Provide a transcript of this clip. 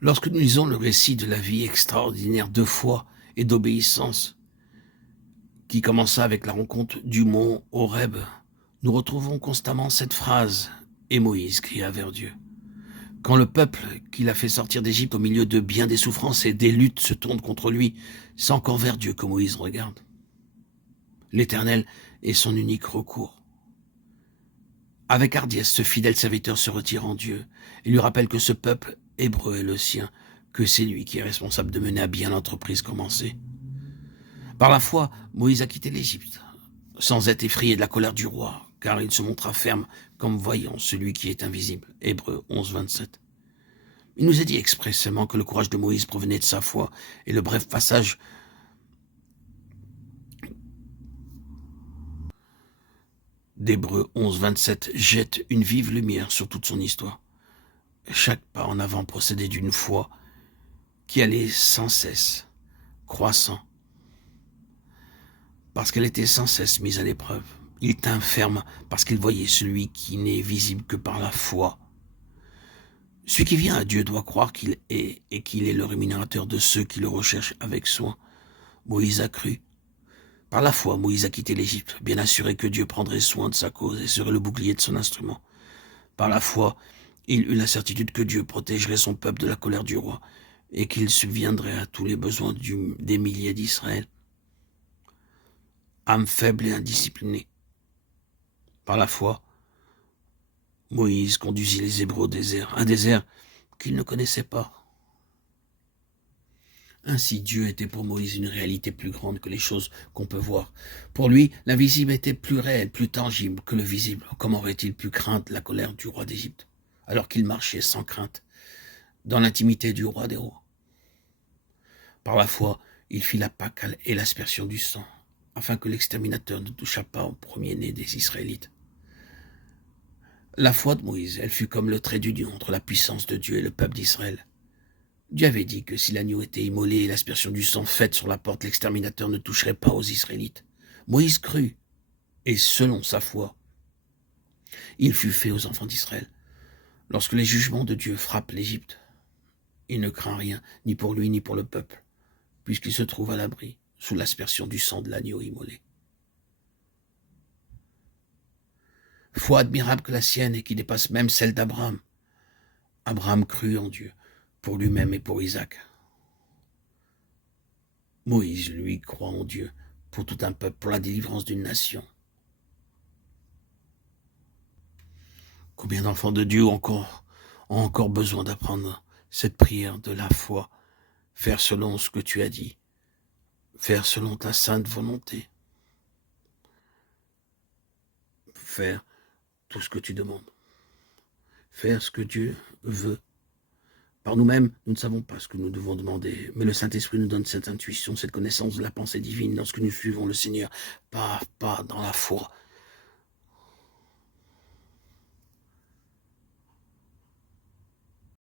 Lorsque nous lisons le récit de la vie extraordinaire de foi et d'obéissance qui commença avec la rencontre du mont Horeb, nous retrouvons constamment cette phrase « Et Moïse cria vers Dieu ». Quand le peuple qu'il a fait sortir d'Égypte au milieu de bien des souffrances et des luttes se tourne contre lui, c'est encore vers Dieu que Moïse regarde. L'Éternel est son unique recours. Avec hardiesse, ce fidèle serviteur se retire en Dieu et lui rappelle que ce peuple hébreu est le sien, que c'est lui qui est responsable de mener à bien l'entreprise commencée. Par la foi, Moïse a quitté l'Égypte, sans être effrayé de la colère du roi, car il se montra ferme comme voyant celui qui est invisible. Hébreux 11, 27. Il nous est dit expressément que le courage de Moïse provenait de sa foi, et le bref passage d'Hébreux 11, 27 jette une vive lumière sur toute son histoire. Chaque pas en avant procédait d'une foi qui allait sans cesse, croissant, parce qu'elle était sans cesse mise à l'épreuve. Il tint ferme parce qu'il voyait celui qui n'est visible que par la foi. Celui qui vient à Dieu doit croire qu'il est et qu'il est le rémunérateur de ceux qui le recherchent avec soin. Moïse a cru. Par la foi, Moïse a quitté l'Égypte, bien assuré que Dieu prendrait soin de sa cause et serait le bouclier de son instrument. Par la foi, il eut la certitude que Dieu protégerait son peuple de la colère du roi et qu'il subviendrait à tous les besoins des milliers d'Israël. Âme faible et indisciplinée. Par la foi, Moïse conduisit les Hébreux au désert, un désert qu'ils ne connaissaient pas. Ainsi, Dieu était pour Moïse une réalité plus grande que les choses qu'on peut voir. Pour lui, l'invisible était plus réel, plus tangible que le visible. Comment aurait-il pu craindre la colère du roi d'Égypte, alors qu'il marchait sans crainte, dans l'intimité du roi des rois? Par la foi, il fit la Pâque et l'aspersion du sang, afin que l'exterminateur ne touchât pas au premier-né des Israélites. La foi de Moïse, elle fut comme le trait d'union entre la puissance de Dieu et le peuple d'Israël. Dieu avait dit que si l'agneau était immolé et l'aspersion du sang faite sur la porte, l'exterminateur ne toucherait pas aux Israélites. Moïse crut, et selon sa foi, il fut fait aux enfants d'Israël. Lorsque les jugements de Dieu frappent l'Égypte, il ne craint rien, ni pour lui ni pour le peuple, puisqu'il se trouve à l'abri, sous l'aspersion du sang de l'agneau immolé. Foi admirable que la sienne et qui dépasse même celle d'Abraham. Abraham crut en Dieu, pour lui-même et pour Isaac. Moïse, lui, croit en Dieu, pour tout un peuple, pour la délivrance d'une nation. Combien d'enfants de Dieu ont encore besoin d'apprendre cette prière de la foi, faire selon ce que tu as dit, faire selon ta sainte volonté, faire tout ce que tu demandes, faire ce que Dieu veut. Par nous-mêmes, nous ne savons pas ce que nous devons demander, mais le Saint-Esprit nous donne cette intuition, cette connaissance de la pensée divine lorsque nous suivons le Seigneur pas à pas dans la foi,